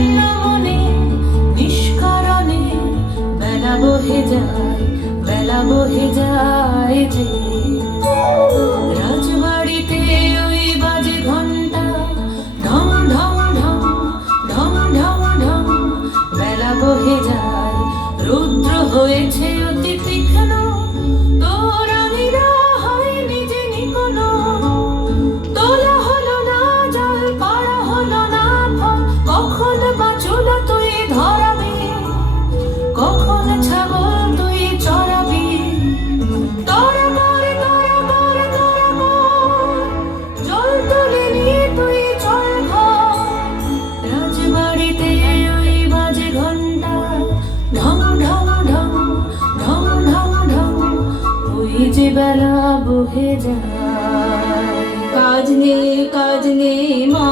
ভিন্ন মনে নিষ্কারণে বেলা বহে যায়, বেলা বহে যায় যে। রাজবাড়িতে ওই বাজে ঘন্টা, ঢং ঢং ঢং ঢং ঢং ঢং। বেলা বহে যায়, রুদ্র হয়েছে অতি তীক্ষ্ণ, তোর আমিরা হয়নি যে নিকোনো। তোলা হলো না জল, পাড়া হলো না ফল, কখন বাঁচল তুই ধরাবি, কখন ছাগল তুই চড়াবি। তোরা কর তোরা কর তোরা কর, জল তুলে নিয়ে তুই চল ঘর। রাজবাড়িতে ওই বাজে ঘন্টা, ঢং ঢং ঢং ঢং ঢং ঢং। ওই যে বেলা বহে যায়। কাজ নেই মা,